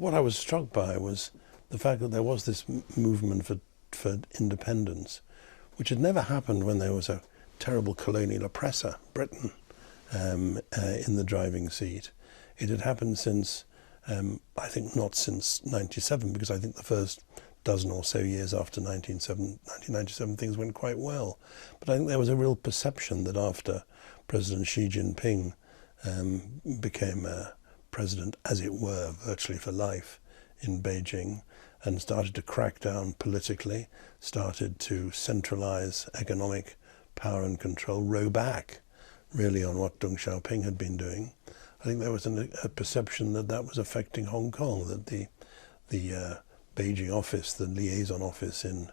what I was struck by was the fact that there was this movement for independence, which had never happened when there was a terrible colonial oppressor, Britain, in the driving seat. It had happened since, I think not since 97, because I think the first dozen or so years after 1997 things went quite well. But I think there was a real perception that after President Xi Jinping became president, as it were, virtually for life in Beijing, and started to crack down politically, started to centralize economic power and control, row back really on what Deng Xiaoping had been doing. I think there was a perception that that was affecting Hong Kong, that the Beijing office, the liaison office in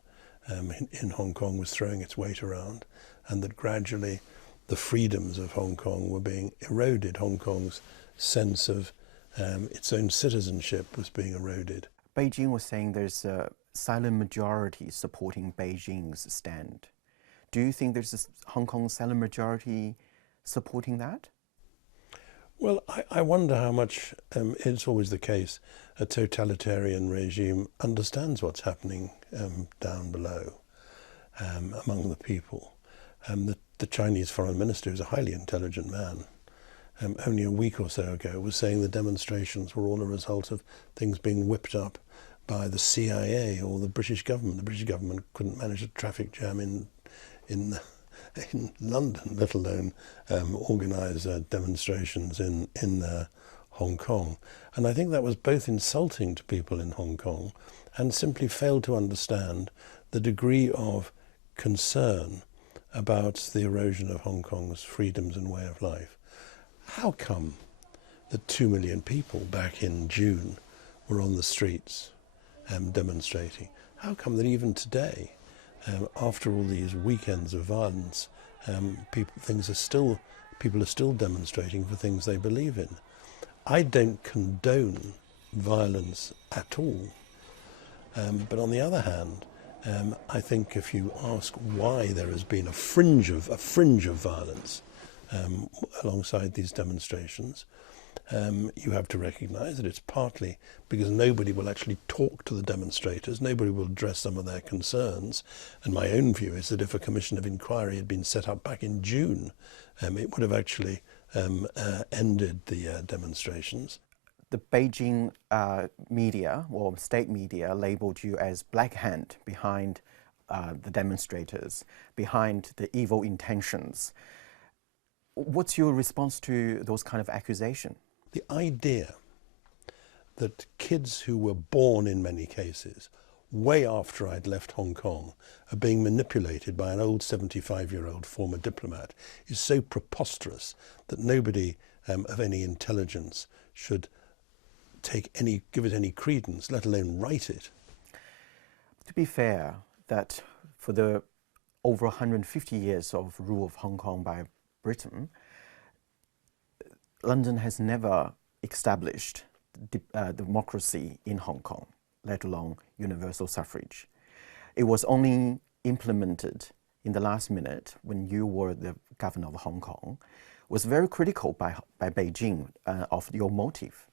Hong Kong was throwing its weight around, and that gradually the freedoms of Hong Kong were being eroded. Hong Kong's sense of its own citizenship was being eroded. Beijing was saying there's a silent majority supporting Beijing's stand. Do you think there's a Hong Kong silent majority supporting that? Well, I wonder how much, it's always the case, a totalitarian regime understands what's happening down below among the people. The Chinese foreign minister, who's a highly intelligent man, only a week or so ago was saying the demonstrations were all a result of things being whipped up by the CIA or the British government. The British government couldn't manage a traffic jam in London, let alone organise demonstrations in Hong Kong. And I think that was both insulting to people in Hong Kong and simply failed to understand the degree of concern about the erosion of Hong Kong's freedoms and way of life. How come that 2 million people back in June were on the streets demonstrating? How come that even today, after all these weekends of violence, people are still demonstrating for things they believe in? I don't condone violence at all, but on the other hand, I think if you ask why there has been a fringe of violence alongside these demonstrations, you have to recognise that it's partly because nobody will actually talk to the demonstrators, nobody will address some of their concerns. And my own view is that if a commission of inquiry had been set up back in June, it would have actually ended the demonstrations. The Beijing media, or state media, labelled you as Black Hand behind the demonstrators, behind the evil intentions. What's your response to those kind of accusations? The idea that kids who were born in many cases way after I'd left Hong Kong are being manipulated by an old 75-year-old former diplomat is so preposterous that nobody of any intelligence should give it any credence, let alone write it. To be fair, that for the over 150 years of rule of Hong Kong by Britain, London has never established democracy in Hong Kong, let alone universal suffrage. It was only implemented in the last minute when you were the governor of Hong Kong. Was very critical by Beijing of your motive.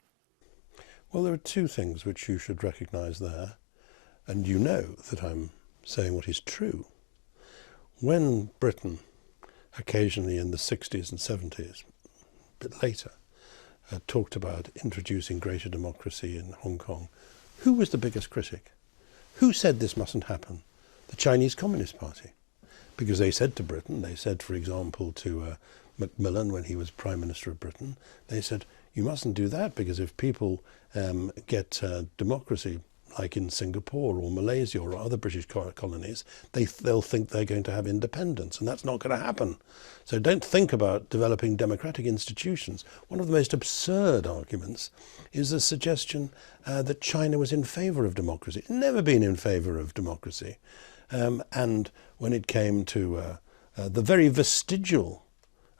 Well, there are two things which you should recognise there, and you know that I'm saying what is true. When Britain, occasionally in the 60s and 70s, a bit later, talked about introducing greater democracy in Hong Kong, who was the biggest critic? Who said this mustn't happen? The Chinese Communist Party. Because they said to Britain, they said, for example, to Macmillan when he was Prime Minister of Britain, they said, you mustn't do that because if people get democracy, like in Singapore or Malaysia or other British colonies, they'll think they're going to have independence, and that's not going to happen. So don't think about developing democratic institutions. One of the most absurd arguments is the suggestion that China was in favour of democracy. It's never been in favour of democracy. And when it came to the very vestigial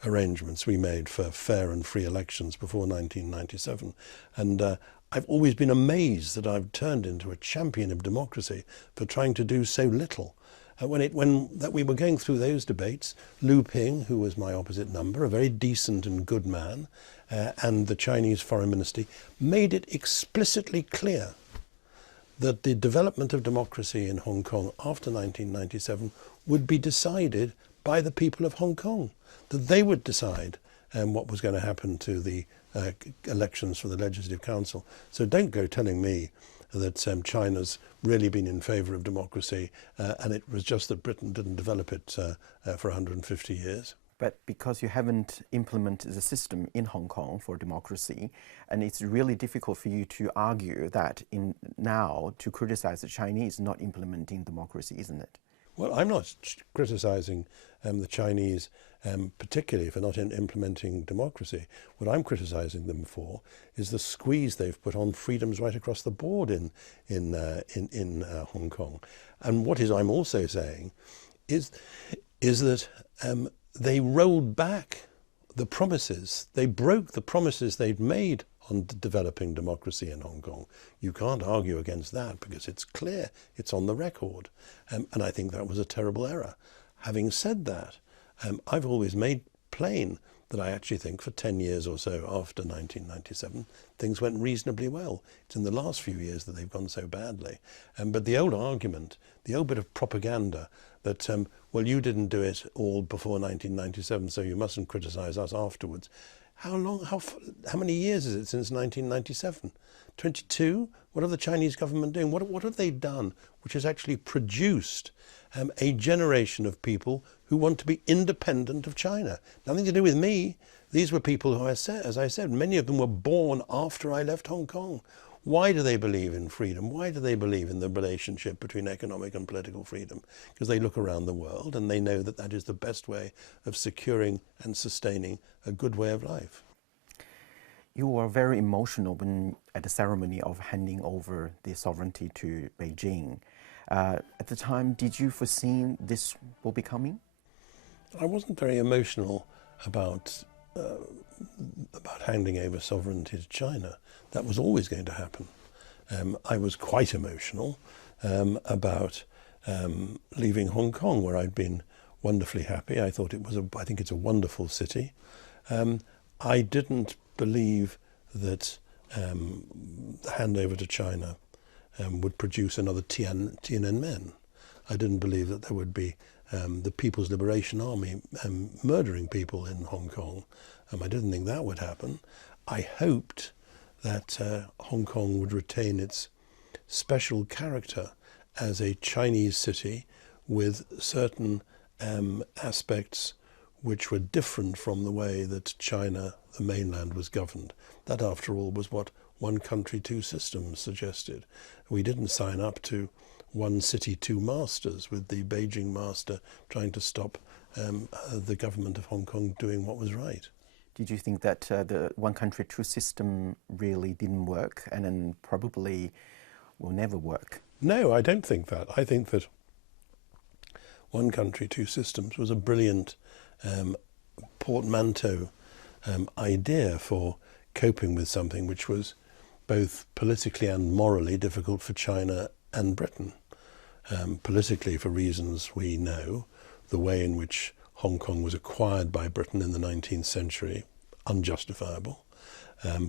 arrangements we made for fair and free elections before 1997, and I've always been amazed that I've turned into a champion of democracy for trying to do so little. When we were going through those debates, Lu Ping, who was my opposite number, a very decent and good man, and the Chinese Foreign Ministry made it explicitly clear that the development of democracy in Hong Kong after 1997 would be decided by the people of Hong Kong, that they would decide what was going to happen to the elections for the Legislative Council. So don't go telling me that China's really been in favour of democracy and it was just that Britain didn't develop it for 150 years. But because you haven't implemented the system in Hong Kong for democracy, and it's really difficult for you to argue that now to criticize the Chinese not implementing democracy, isn't it? Well, I'm not criticising the Chinese particularly for not implementing democracy. What I'm criticising them for is the squeeze they've put on freedoms right across the board in Hong Kong. And what I'm also saying is that they rolled back the promises. They broke the promises they'd made on developing democracy in Hong Kong. You can't argue against that because it's clear, it's on the record. And I think that was a terrible error. Having said that, I've always made plain that I actually think for 10 years or so after 1997, things went reasonably well. It's in the last few years that they've gone so badly. But the old argument, the old bit of propaganda that, well, you didn't do it all before 1997, so you mustn't criticise us afterwards. How many years is it since 1997? 22? What are the Chinese government doing? What have they done which has actually produced a generation of people who want to be independent of China? Nothing to do with me. These were people who, as I said, many of them were born after I left Hong Kong. Why do they believe in freedom? Why do they believe in the relationship between economic and political freedom? Because they look around the world and they know that that is the best way of securing and sustaining a good way of life. You were very emotional at the ceremony of handing over the sovereignty to Beijing. At the time, did you foresee this will be coming? I wasn't very emotional about handing over sovereignty to China. That was always going to happen. I was quite emotional about leaving Hong Kong, where I'd been wonderfully happy. I think it's a wonderful city. I didn't believe that the handover to China would produce another Tiananmen. I didn't believe that there would be the People's Liberation Army murdering people in Hong Kong. I didn't think that would happen. I hoped that Hong Kong would retain its special character as a Chinese city with certain aspects which were different from the way that China, the mainland, was governed. That, after all, was what one country, two systems suggested. We didn't sign up to one city, two masters, with the Beijing master trying to stop the government of Hong Kong doing what was right. Did you think that the one country, two system really didn't work and then probably will never work? No, I don't think that. I think that one country, two systems was a brilliant portmanteau idea for coping with something which was both politically and morally difficult for China and Britain. Politically, for reasons we know, the way in which Hong Kong was acquired by Britain in the 19th century, unjustifiable.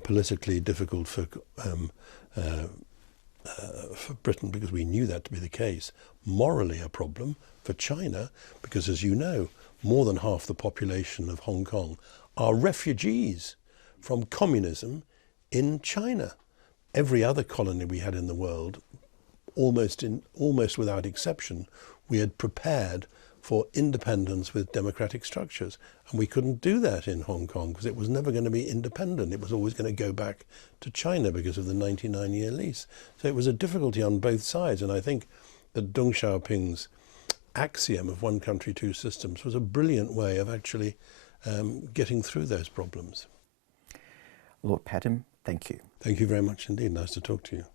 Politically difficult for Britain because we knew that to be the case. Morally a problem for China because, as you know, more than half the population of Hong Kong are refugees from communism in China. Every other colony we had in the world, almost without exception, we had prepared for independence with democratic structures. And we couldn't do that in Hong Kong because it was never going to be independent. It was always going to go back to China because of the 99-year lease. So it was a difficulty on both sides. And I think that Deng Xiaoping's axiom of one country, two systems was a brilliant way of actually getting through those problems. Lord Patten, thank you. Thank you very much indeed. Nice to talk to you.